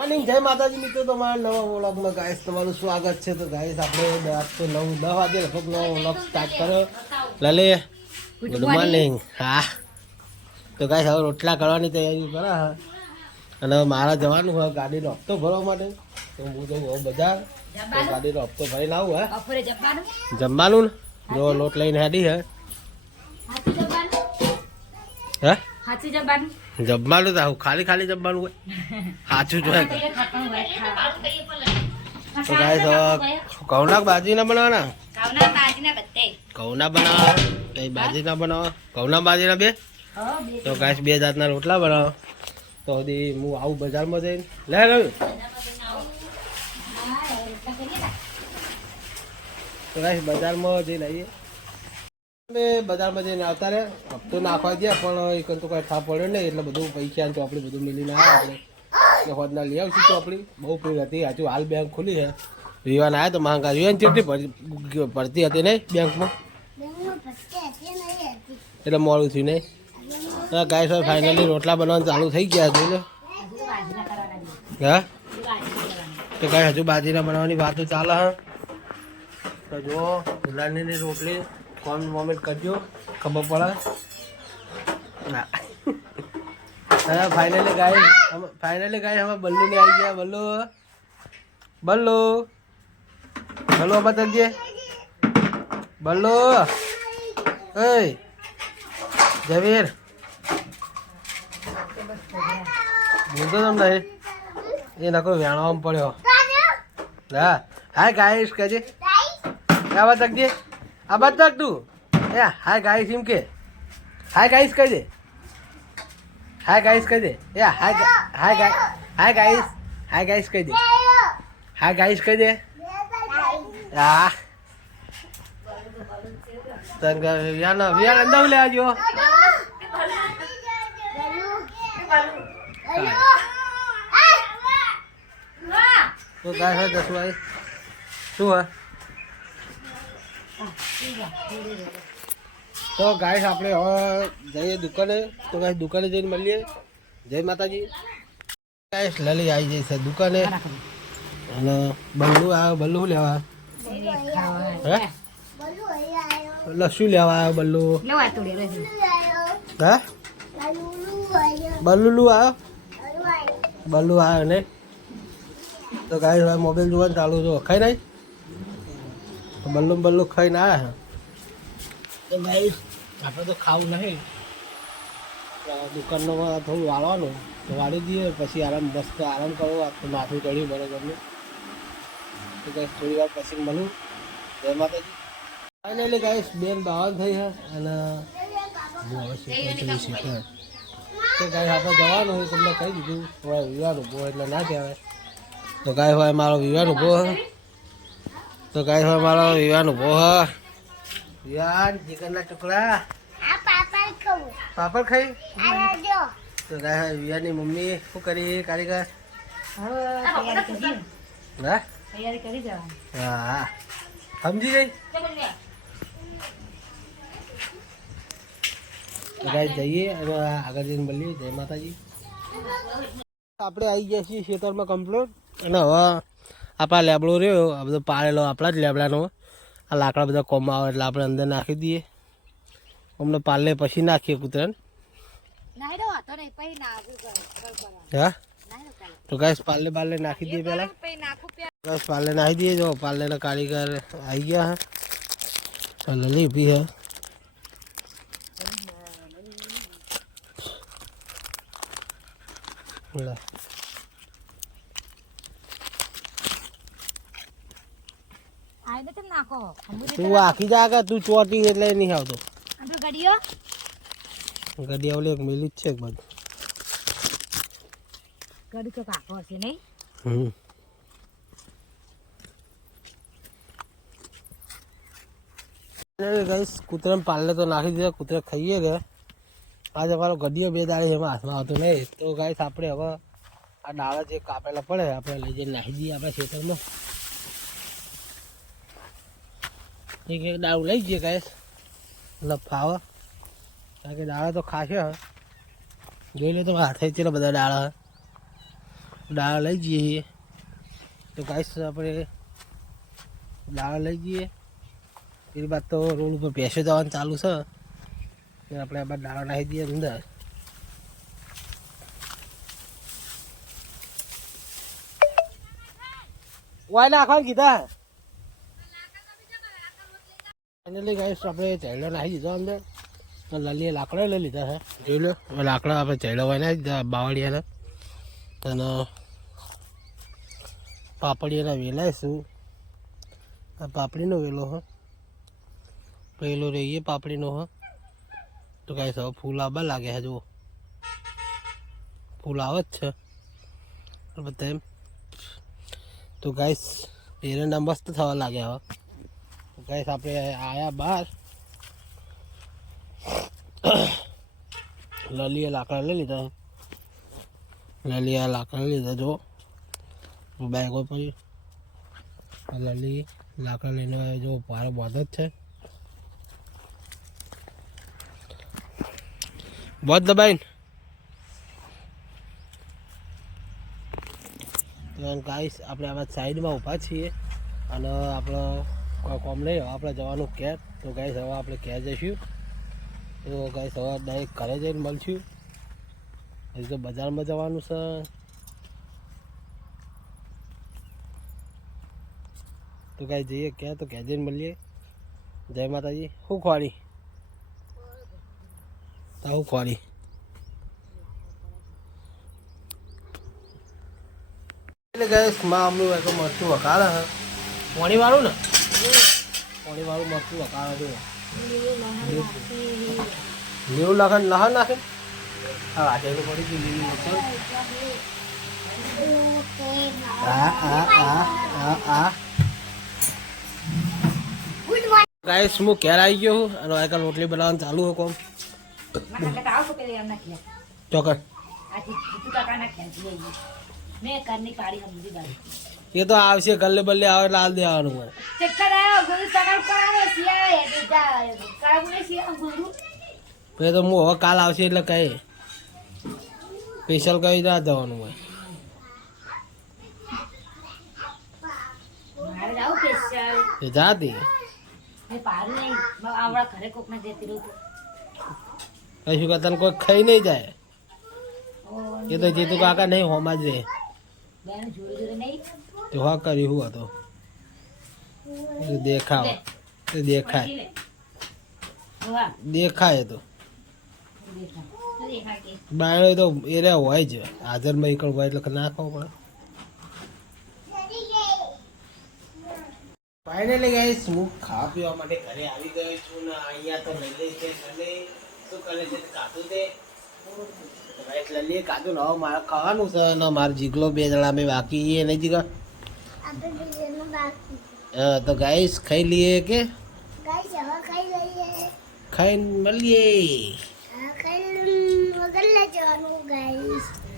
જય માતાજી મિત્રો, તમારા નવા વ્લોગમાં ગાઈસ તમારું સ્વાગત છે. તો ગાઈસ આપણે આજ તો 9-10 વાગે લગભગ નવો વ્લોગ સ્ટાર્ટ કર્યો. લલે ગુડ મોર્નિંગ. હા તો ગાઈસ હવે રોટલા કરવાની તૈયારી કરે અને મારા જવાનું હોય ગાડીનો હપ્તો ભરવા માટે. તો હું જઉં હવે બજાર, ગાડીનો હપ્તો ભરીને આવું. જમવાનું ને જો લોટ લઈને હેડી હે જમવાનું તો ખાલી ખાલી જમવાનું હોય સાચું જોઈએ. તો ગાઈસ ઘઉંના બાજી ના બનાવવાના, ઘઉંના બનાવો કઈ બાજી ના બનાવો, ઘઉંના બાજી ના બે. તો ગાઈસ બે જાતના રોટલા બનાવો. તો હજી હું આવું બજારમાં જઈને લે રહ્યું. તો ગાઈસ બજારમાં જઈને આવીએ. બજારમાં જઈને આવતા રહે હપ્તો નાખવા ગયા પણ એક તો કઈ થાપ પડ્યો નહીં એટલે બધું પૈસા ચોપડી બધું મિલીને આવ્યા આપણે હોદના લઈ આવશું. ચોપડી બહુ પીડ હતી હજુ હાલ બેંક ખુલી છે. વિવાન આવ્યા તો માંગા વિવાન કેટલી ભરતી હતી નહીં બેંકમાં એટલે મોડું થયું નહીં. ગાઈસ ફાઇનલી રોટલા બનાવવાનું ચાલુ થઈ ગયા જોઈ લો. હા તો ગાઈસ હજુ બાજીના બનાવવાની વાતો ચાલે હા. તો જો ગુલાબની રોટલી કોણ મોમેન્ટ કરજો ખબર પડે. ફાઇનલી ગાય અમે બલ્લુ ને આવી ગયા. બલ્લુ બલ્લુ બલ્લુ આબા તરજે. બલ્લુ એ જવીર બોલતો તમને એ નકો વેણવામાં પડ્યો. હા હાય ગાઈસ કહેજે આબા તકજે. આ બાત તક તું એ હાય ગાઈસ એમ કે હાય ગાઈસ કહી દે. હાય ગાઈસ કહી દે. એ હાય હાય ગાઈસ કહી દે. હાય ગાઈસ કહી દે. હા તન વિયાન અંદર લે આવજો. તો ગાય દસ ભાઈ શું હા. તો ગાઈસ આપણે હવે જઈએ દુકાને. તો ગાઈસ દુકાને જઈને મળીએ. જય માતાજી. ગાઈસ લલી આવી જઈ છે દુકાને અને બલ્લુ આવ્યો. બલ્લુ લેવા હે લસ્સુ લેવા આવ્યો. બલ્લુ હા બલ્લુ આવ્યો. બલ્લુ આવ્યો ને. તો ગાઈસ હવે મોબાઈલ જોવાનું ચાલુ જો ખાઈ નહીં. બલ્લુ ખાઈને આવ્યા. તો ભાઈ આપણે તો ખાવું નહીં. દુકાનમાં થોડું વાળવાનું તો વાળી દઈએ પછી આરામ મસ્ત આરામ કરવો. તો માથું ચડ્યું બરોબર ને. તો ગાઈસ થોડી વાર પછી મળું. જય માતાજી. ફાઇનલી ગાઈસ બેન બાવન થઈ છે અને હું હવે શીખવું શીખે. તો ગાઈસ આપણે જવાનું હોય તમને કહી દીધું. થોડા વિવાહ ઉભો એટલે ના કહેવાય. તો ગાય હોય મારો વિવાહ ઉભો. તો ગાય હોય મારો વિવાન ઉભો હ. વિવાન ચિકનના ટુકડા પાપડ ખાઈ. તો ગાય હોય વિવાનની મમ્મી શું કરી કારીગર હા સમજી ગઈ. ગાય જઈએ અને આગળ જઈને મળીએ. જય માતાજી. આપણે આવી ગયા છીએ ખેતરમાં કમ્પ્લીટ અને હવે આપણા લેબડો રહ્યો આ બધો પાડેલો આપણા જ લેબડાનો. આ લાકડા બધા કોમમાં આવે એટલે આપણે અંદર નાખી દઈએ. અમને પાલે પછી નાખીએ કૂતરાને. હા તો ગાઈસ પાલે બાલે નાખી દઈએ પહેલા. ગાઈસ પાલે નાખી દઈએ. જો પાલેના કારીગર આવી ગયા હા. લલી ઊભી હે. તું આખી જા તું ચોટી એટલે નહીં આવતો. ગડિયા ઓલી એક મિલી જ છે બધું. કૂતરાને પાલે તો નાખી દીધા. કૂતરા ખાઈએ ગયા. આજે અમારો ગડિયો બે દાડે એમાં હાથમાં આવતો નહીં. તો ગાઈસ આપણે હવે આ ડાળા જે કાપેલા પડે આપણે લઈ જઈને નાખી દઈએ આપણા ખેતરમાં. એક દાળું લઈ જઈએ ગાઈસ લફાવે કારણ કે દાળા તો ખાશે. જોઈ લો તો હાથે ચેલા બધા દાળા દાળ લઈ જઈએ. તો ગાઈસ આપણે દાળ લઈ જઈએ. એની બાદ તો રોડ ઉપર ભેંસો જવાનું ચાલુ છે. આપણે આ બાદ દાળ નાખી દઈએ અંદર. વાય નાખવાનું કીધા. ફાઇનલી ગાઈસ આપણે ચેડો નાખી દીધો અંદર. લલીએ લાકડા લઈ લીધા છે. જોઈ લો હવે લાકડા આપણે ચેડો વાય નાખી દીધા બાવળિયાના. અને પાપડીના વેલાઈશું. આ પાપડીનો વેલો હ પેલો રહીએ પાપડીનો હ. તો ગાઈસ હવે ફૂલ આવવા લાગે છે. જુઓ ફૂલ આવે જ છે બધા. તો ગાઈસ એરંડા મસ્ત થવા લાગ્યા હવે. ગાઈસ આપણે આયા બહાર. લલીએ લાકડા લઈ લીધા. લલીએ લાકડા લઈ લીધા. જો બેગો પડી. લલી લાકડા લઈને જો પારો બાંધો જ છે. बहुत दबाइन तो गाइस આપણે આ સાઈડમાં ઊભા છીએ અને આપણો કોઈ કોમ નહીં. આપણે જવાનું કેર. તો ગાઈસ હવે આપણે કેર જઈશું. તો ગાઈસ હવે ડાયરેક્ટ ઘરે જઈને મળશું. હજી તો બજારમાં જવાનું છે. તો ગાઈસ જઈએ ક્યાં તો ક્યાં જઈને મળીએ. જય માતાજી. શું ખવાડી તાવું ખવાડી એટલે ગાઈસ માં અમનું એક મરચું વકાળે છે. પાણી વાળું ને પાણી વાળું મરચું વકાળે છે. લીલું લખન લહન નાખે. હા રાજેલું પડી ગયું લીલું મરચું. ગાઈસ હું ઘેર આવી ગયો છું અને આજકાલ રોટલી બનાવવાનું ચાલુ હોય કોમ. ચોકર એ તો આવશે ગલ્લે બલ્લે આવે એટલે હાલ દેવાનું હોય. પછી તો હું હવે કાલ આવશે એટલે કહે સ્પેશિયલ કઈ ના જવાનું હોય. જાતી કશું તને કોઈ ખાઈ નહીં જાય. એ તો જીતુ કાકા નહીં હોમાં જ રે. તો હા કર્યું હું હતો દેખાવ દેખાય દેખાય. તો બાયણો તો એ હોય જ હાજરમાં એકડ હોય એટલે ના ખાવું પડે. ફાઇનલી ગાઈસ હું ખાવા પીવા માટે ઘરે આવી ગયો છું ને અહીંયા તો લલી છે. લલી શું કરે છે કાધું તે ગાઈસ લલી કાધું ને હવે મારે ખાવાનું છે ને મારો જીગલો બે જણા અમે બાકી છીએ નહીં જીગા. હા તો ગાઈસ ખાઈ લઈએ કે ખાઈને મળીએ.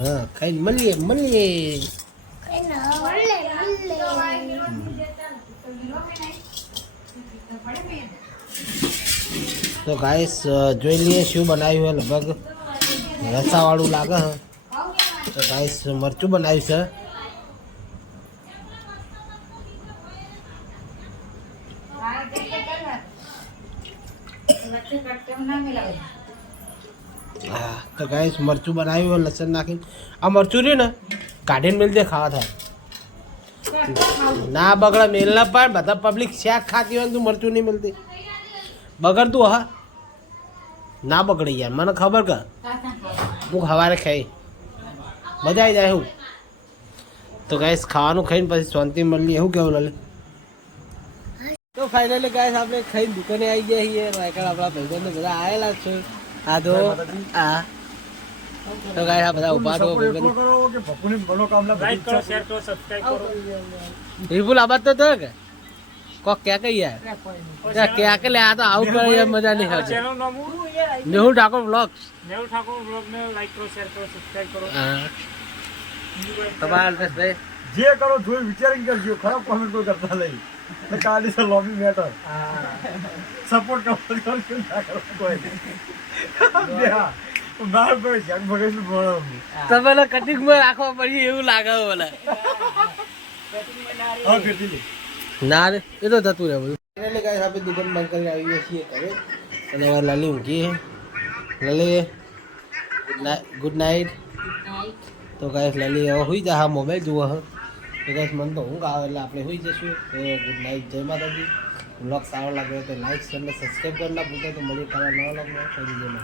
હા ખાઈને મળીએ. તો ગાઈસ જોઈ લઈએ શું બનાવ્યું હોય. લગભગ રસાવાળું લાગે છે. તો ગાઈસ મરચું બનાવ્યું છે. હા તો ગાઈસ મરચું બનાવ્યું હોય લસણ નાખીને. આ મરચું રહ્યું ને કાઢીને મેલ દે ખાવા થાય. ના બગડા મેલ ના પાડ. બધા પબ્લિક શાક ખાતી હોય તું મરચું નહીં મળતી બગડતું. હા ના બગડે યાર મને ખબર કે હું સવારે ખાઈ મજા આવી જાય. હું તો ગાઈસ ખાવાનું ખાઈને પછી શાંતિ મળી. એવું કેવું લે. તો ફાઇનલી ગાઈસ આપણે ખાઈને દુકાને આવી ગયા છીએ. આપણા ભાઈબંધો બધા આવેલા છે. આ તો આ તો ગાઈસ આ બધા ઉભા તો વિપુલ આબાદ તો થયો કે કોક ક્યાં કઈ યાર ક્યાં કે લે. આ તો આવું કરે યાર મજા નહીં આવતી. મેહુલ ઠાકોર બ્લોગ્સ ને લાઈક કરો શેર કરો સબસ્ક્રાઇબ કરો. હા તમારા ભાઈ જે કરો જોઈ વિચારીને કરજો. ખરાબ કોમેન્ટ કોઈ કરતા નહીં. કાલી સે લોબી મેટર સપોર્ટ કરો કોઈ તમે કટિંગમાં રાખવા પડ્યું એવું લાગે મને. ના રે એ તો થતું રહે બધું. એટલે ગાઈસ આપણે દુકાન બંધ કરીને આવીએ છીએ ઘરે અને હવે લલી ઊંઘી લલી ગુડ નાઇટ. તો ગાઈસ લલી હવે સુઈ જા, હા મોબાઈલ જુઓ હ. તો ગાઈસ મને તો ઊંઘ આવે એટલે આપણે સુઈ જશું. તો ગુડ નાઇટ, જય માતાજી. બ્લોગ સારો લાગ્યો તો લાઈક શેર અને સબસ્ક્રાઈબ કરી ના ભૂલતા. તો મળી તારા નવા બ્લોગમાં કરી દેજો.